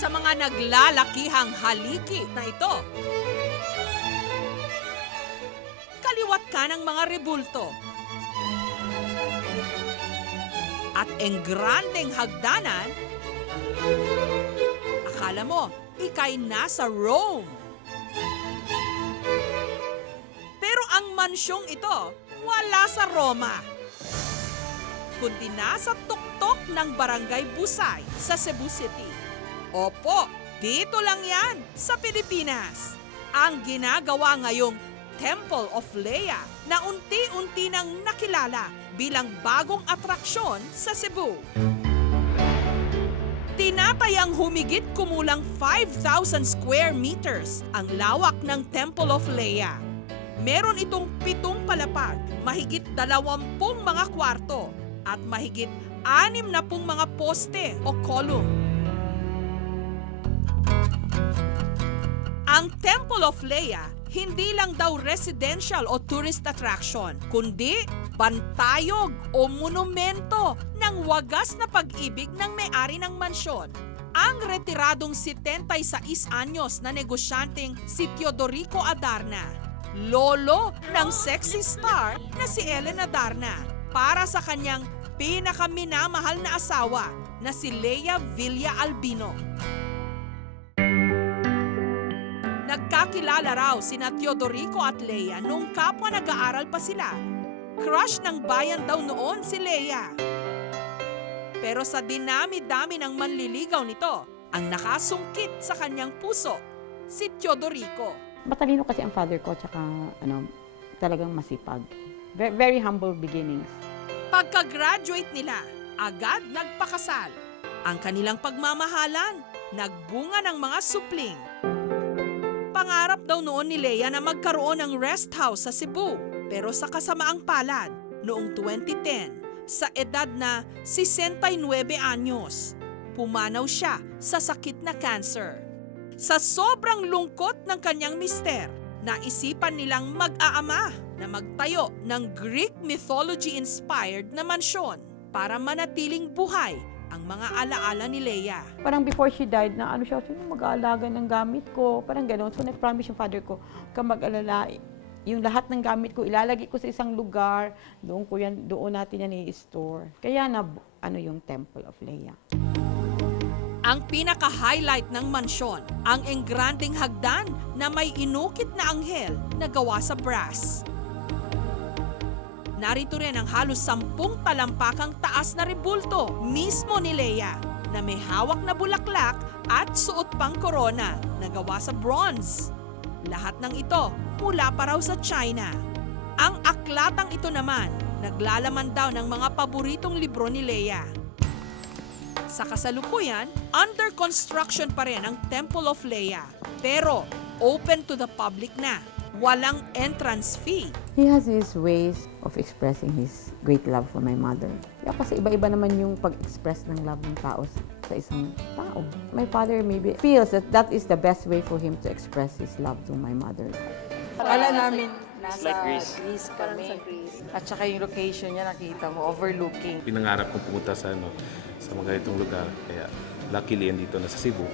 sa mga naglalakihang haliki na ito. Kaliwat ka ng mga rebulto. At engrandeng hagdanan, akala mo, ika'y nasa Rome. Pero ang mansyong ito, wala sa Roma, kundi nasa tuktok ng Barangay Busay sa Cebu City. Opo, dito lang yan sa Pilipinas. Ang ginagawa ngayong Temple of Leia na unti-unti nang nakilala bilang bagong atraksyon sa Cebu. Tinatayang humigit kumulang 5,000 square meters ang lawak ng Temple of Leia. Meron itong 7 palapag, mahigit 20 mga kwarto, at mahigit 60 mga poste o column. Ang Temple of Leia, hindi lang daw residential o tourist attraction, kundi bantayog o monumento ng wagas na pag-ibig ng may-ari ng mansyon. Ang retiradong 76 anyos na negosyanteng si Teodorico Adarna, lolo ng sexy star na si Ellen Adarna, para sa kanyang pinakaminamahal na asawa na si Leia Villa Albino. Nagkakilala raw sina Teodorico at Leia nung kapwa nag-aaral pa sila. Crush ng bayan daw noon si Leia. Pero sa dinami-dami ng manliligaw nito, ang nakasungkit sa kanyang puso, si Teodorico. Matalino kasi ang father ko, tsaka talagang masipag. Very, very humble beginnings. Pagka-graduate nila, agad nagpakasal. Ang kanilang pagmamahalan, nagbunga ng mga supling. Pangarap daw noon ni Leia na magkaroon ng rest house sa Cebu. Pero sa kasamaang palad, noong 2010, sa edad na 69 anyos, pumanaw siya sa sakit na cancer. Sa sobrang lungkot ng kanyang mister, naisipan nilang mag-aama na magtayo ng Greek mythology-inspired na mansyon para manatiling buhay ang mga alaala ni Leia. Parang before she died, na siya, sino mag-aalaga ng gamit ko? Parang gano'n. So nag-promise yung father ko, ka mag-alala, yung lahat ng gamit ko, ilalagay ko sa isang lugar, doon natin yan i-store. Kaya yung Temple of Leia. Ang pinaka-highlight ng mansyon, ang engrandeng hagdan na may inukit na anghel na gawa sa brass. Narito rin ang halos 10 talampakang taas na rebulto mismo ni Leia na may hawak na bulaklak at suot pang korona na gawa sa bronze. Lahat ng ito mula pa raw sa China. Ang aklatang ito naman, naglalaman daw ng mga paboritong libro ni Leia. Sa kasalukuyan, under construction pa rin ang Temple of Leia, pero open to the public na. Walang entrance fee. He has his ways of expressing his great love for my mother. Yeah, kasi iba-iba naman yung pag-express ng love ng tao sa isang tao. My father maybe feels that is the best way for him to express his love to my mother. Akala namin nasa like Greece. Greece kami. At saka yung location niya nakita mo, overlooking. Pinangarap kong pumunta sa mga itong lugar. Kaya luckily, andito na sa Cebu.